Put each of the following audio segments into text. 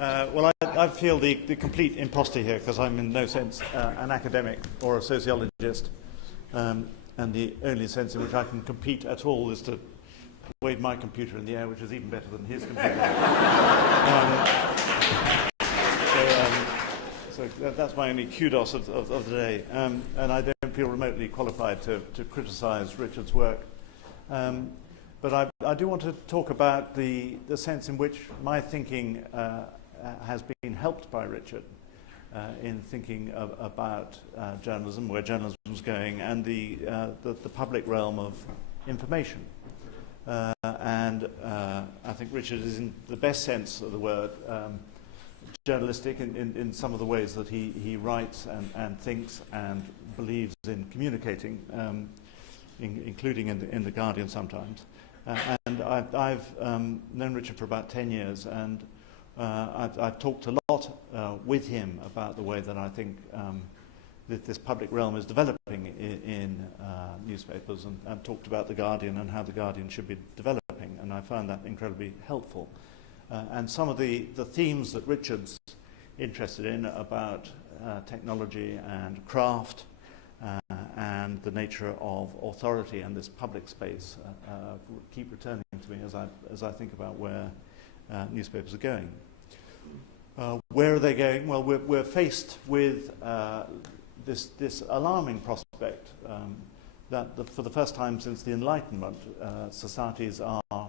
Well, I feel the complete imposter here because I'm in no sense an academic or a sociologist, and the only sense in which I can compete at all is to wave my computer in the air, which is even better than his computer. So that's my only kudos of the day, and I don't feel remotely qualified to criticise Richard's work. But I do want to talk about the sense in which my thinking has been helped by Richard in thinking about journalism, where journalism is going, and the public realm of information. And I think Richard is, in the best sense of the word, journalistic in some of the ways that he writes and thinks and believes in communicating, including in The Guardian sometimes. And I've known Richard for about 10 years, and I've talked a lot with him about the way that I think that this public realm is developing in newspapers, and talked about The Guardian and how The Guardian should be developing, and I found that incredibly helpful. And some of the themes that Richard's interested in about technology and craft and the nature of authority and this public space keep returning to me as I think about where newspapers are going. Where are they going? Well, we're faced with this alarming prospect that for the first time since the Enlightenment, societies are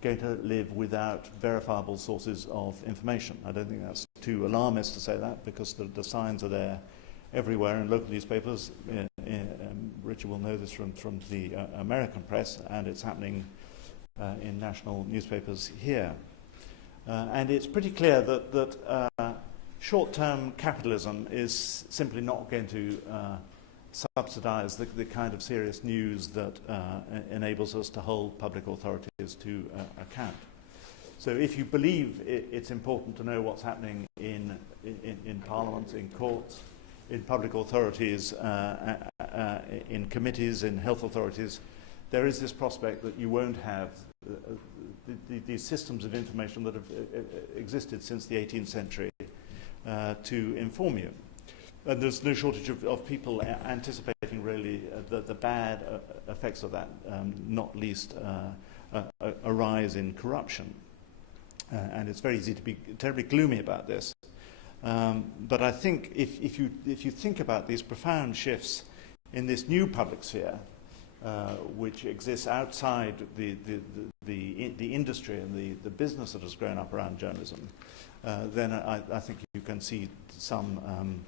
going to live without verifiable sources of information. I don't think that's too alarmist to say that, because the signs are there everywhere in local newspapers. Richard will know this from the American press, and it's happening in national newspapers here. And it's pretty clear that short-term capitalism is simply not going to subsidize the kind of serious news that enables us to hold public authorities to account. So if you believe it's important to know what's happening in Parliament, in courts, in public authorities, in committees, in health authorities, there is this prospect that you won't have these systems of information that have existed since the 18th century to inform you. And there's no shortage of people anticipating really the bad effects of that, not least a rise in corruption. And it's very easy to be terribly gloomy about this. But I think if you think about these profound shifts in this new public sphere, which exists outside the industry and the business that has grown up around journalism, then I think you can see some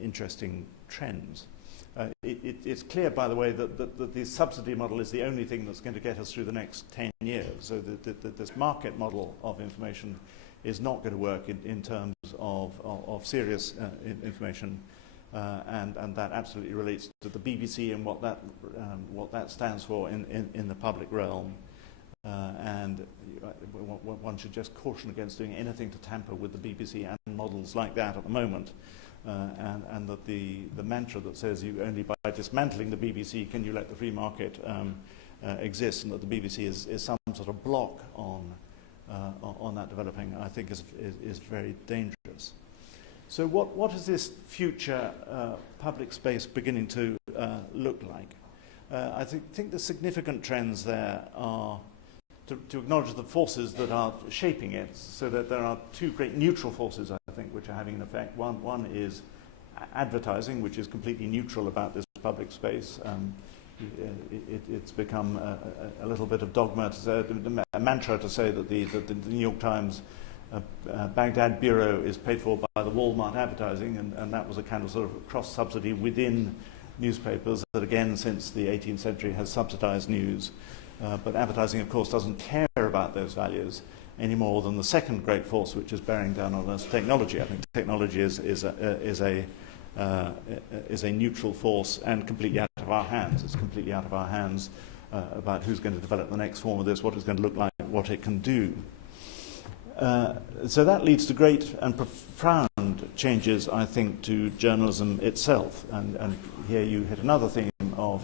interesting trends. It's clear, by the way, that the subsidy model is the only thing that's going to get us through the next 10 years. So that this market model of information is not going to work in terms of serious information, and that absolutely relates to the BBC and what that stands for in the public realm. And one should just caution against doing anything to tamper with the BBC and models like that at the moment. And that the mantra that says you only by dismantling the BBC can you let the free market exist, and that the BBC is some sort of block on that developing, I think is very dangerous. So what is this future public space beginning to look like? I think the significant trends there are to acknowledge the forces that are shaping it, so that there are two great neutral forces, I think, which are having an effect. One is advertising, which is completely neutral about this public space. It's become a little bit of dogma, to say, a mantra to say that the New York Times Baghdad bureau is paid for by the Walmart advertising, and that was a kind of sort of cross-subsidy within newspapers that, again, since the 18th century has subsidized news. But advertising, of course, doesn't care about those values any more than the second great force, which is bearing down on us, technology. I think technology is a neutral force and completely out of our hands. It's completely out of our hands about who's going to develop the next form of this, what it's going to look like, what it can do. So that leads to great and profound changes, I think, to journalism itself. And here you hit another theme or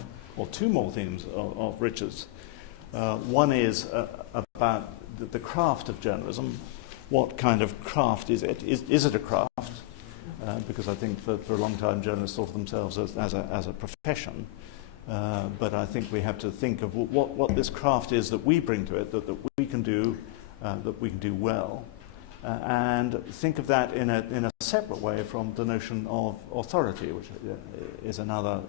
two more themes of Richard's. One is about the craft of journalism, what kind of craft is it? Is it a craft? Because I think for a long time journalists thought of themselves as a profession. But I think we have to think of what this craft is that we bring to it, that we can do well, and think of that in a separate way from the notion of authority, which is another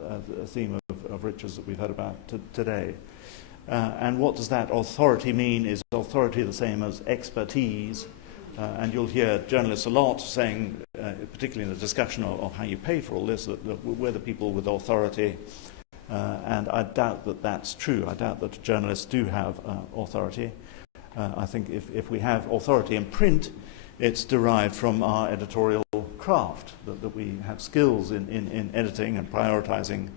theme of Richard's that we've heard about today. And what does that authority mean? Is authority the same as expertise? And you'll hear journalists a lot saying, particularly in the discussion of how you pay for all this, that we're the people with authority. And I doubt that that's true. I doubt that journalists do have authority. I think if we have authority in print, it's derived from our editorial craft, that we have skills in editing and prioritizing.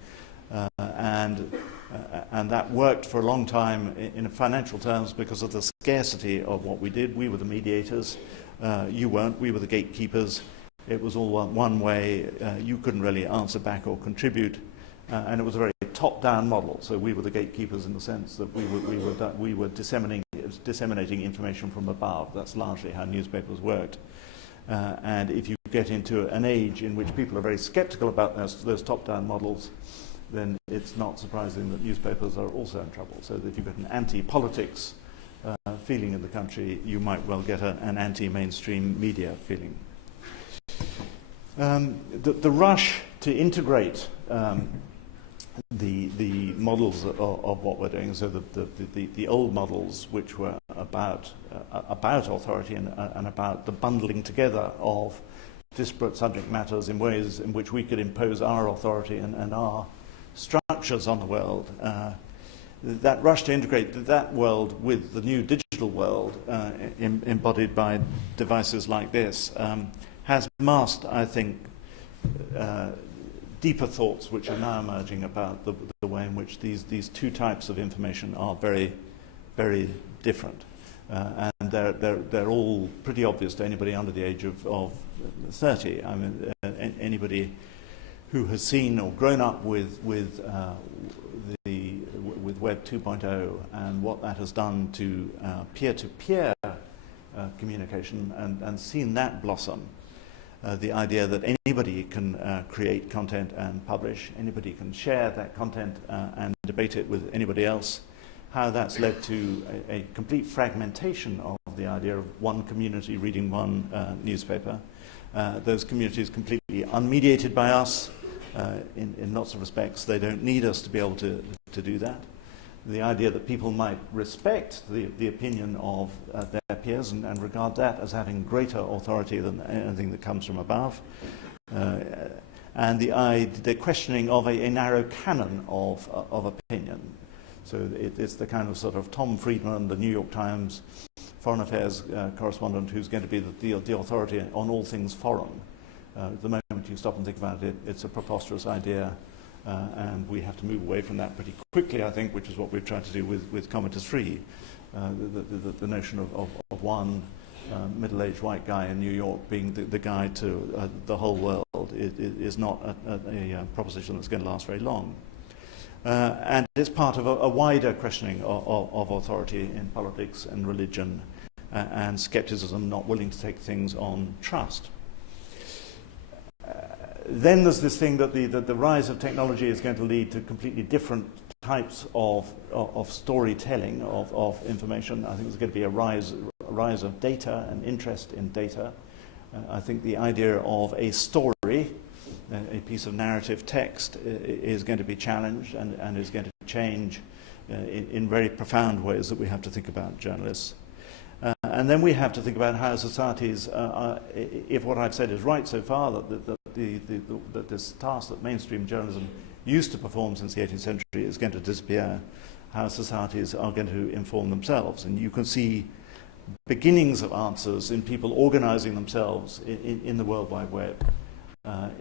And that worked for a long time in financial terms because of the scarcity of what we did. We were the mediators. You weren't. We were the gatekeepers. It was all one way. You couldn't really answer back or contribute. And it was a very top-down model. So we were the gatekeepers in the sense that we were disseminating information from above. That's largely how newspapers worked. And if you get into an age in which people are very skeptical about those top-down models, then it's not surprising that newspapers are also in trouble. So that if you've got an anti-politics feeling in the country, you might well get an anti-mainstream media feeling. The rush to integrate the models of what we're doing, so the old models which were about authority and about the bundling together of disparate subject matters in ways in which we could impose our authority and our structures on the world. That rush to integrate that world with the new digital world embodied by devices like this has masked, I think, deeper thoughts which are now emerging about the way in which these two types of information are very, very different. And they're all pretty obvious to anybody under the age of 30. I mean, anybody who has seen or grown up with Web 2.0 and what that has done to peer-to-peer communication and seen that blossom. The idea that anybody can create content and publish, anybody can share that content and debate it with anybody else, how that's led to a complete fragmentation of the idea of one community reading one newspaper. Those communities completely unmediated by us in lots of respects. They don't need us to be able to do that. The idea that people might respect the opinion of their peers and regard that as having greater authority than anything that comes from above. And the questioning of a narrow canon of opinion. So it's the kind of sort of Tom Friedman, the New York Times foreign affairs correspondent, who's going to be the authority on all things foreign. The moment you stop and think about it, it's a preposterous idea. And we have to move away from that pretty quickly, I think, which is what we've tried to do with Commenters Free. The notion of one middle-aged white guy in New York being the guide to the whole world is not a proposition that's going to last very long. And it's part of a wider questioning of authority in politics and religion and skepticism, not willing to take things on trust. Then there's this thing that the rise of technology is going to lead to completely different types of storytelling of information. I think there's going to be a rise of data and interest in data. I think the idea of a story, a piece of narrative text, is going to be challenged and is going to change in very profound ways that we have to think about journalists. And then we have to think about how societies, if what I've said is right so far, that this task that mainstream journalism used to perform since the 18th century is going to disappear, how societies are going to inform themselves. And you can see beginnings of answers in people organizing themselves in the World Wide Web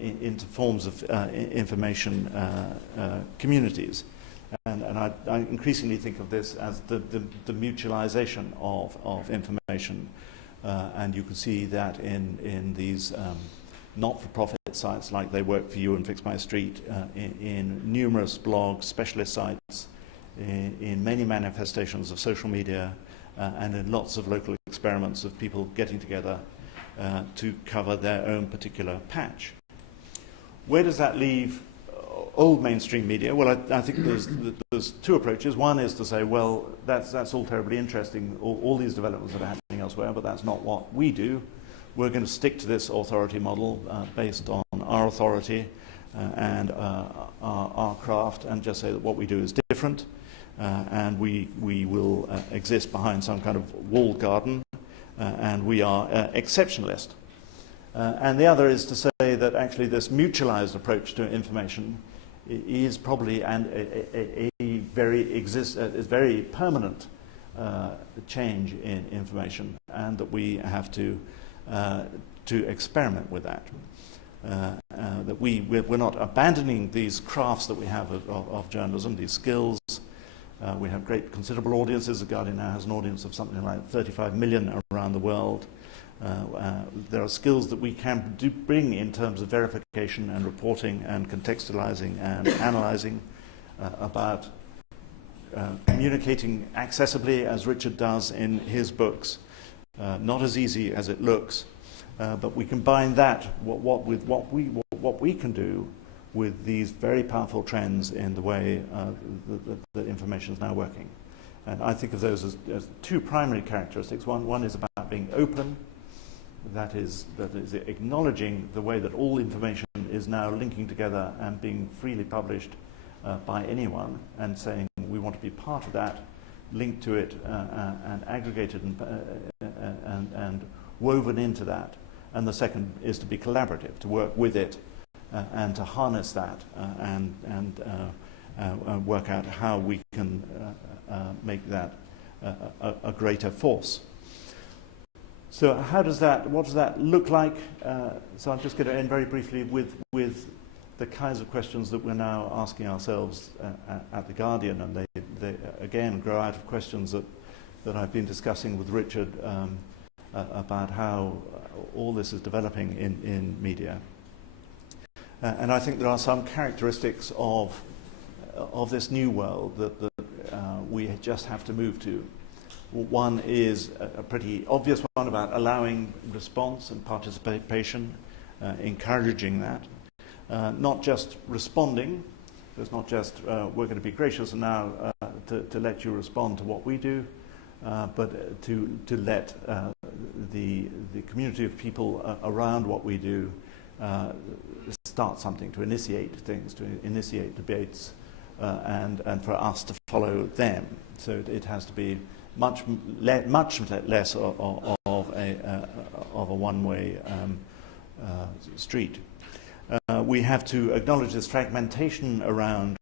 into forms of information communities. And I increasingly think of this as the mutualization of information. And you can see that in these not-for-profit sites like They Work For You and Fix My Street, in numerous blogs, specialist sites, in many manifestations of social media and in lots of local experiments of people getting together to cover their own particular patch. Where does that leave old mainstream media? Well, I think there's two approaches. One is to say, well, that's all terribly interesting, all these developments that are happening elsewhere, but that's not what we do. We're going to stick to this authority model based on our authority and our craft, and just say that what we do is different, and we will exist behind some kind of walled garden, and we are exceptionalist. And the other is to say that actually this mutualized approach to information is probably a very permanent change in information, and that we have to experiment with that. That we're not abandoning these crafts that we have of journalism, these skills. We have great considerable audiences. The Guardian now has an audience of something like 35 million around the world. There are skills that we can bring in terms of verification and reporting and contextualizing and analyzing about communicating accessibly, as Richard does in his books. Not as easy as it looks, but we combine that with what we can do with these very powerful trends in the way that information is now working. And I think of those as two primary characteristics. One is about being open. That is acknowledging the way that all information is now linking together and being freely published by anyone, and saying we want to be part of that, linked to it and aggregated and woven into that. And the second is to be collaborative, to work with it and to harness that and work out how we can make that a greater force. So what does that look like? So I'm just going to end very briefly with the kinds of questions that we're now asking ourselves at The Guardian, and they again grow out of questions that I've been discussing with Richard about how all this is developing in media. And I think there are some characteristics of this new world that we just have to move to. One is a pretty obvious one about allowing response and participation, encouraging that. Not just responding. It's not just we're going to be gracious and now to let you respond to what we do, but to let the community of people around what we do start something, to initiate things, to initiate debates, and for us to follow them. So it has to be much less of a one-way street. We have to acknowledge this fragmentation around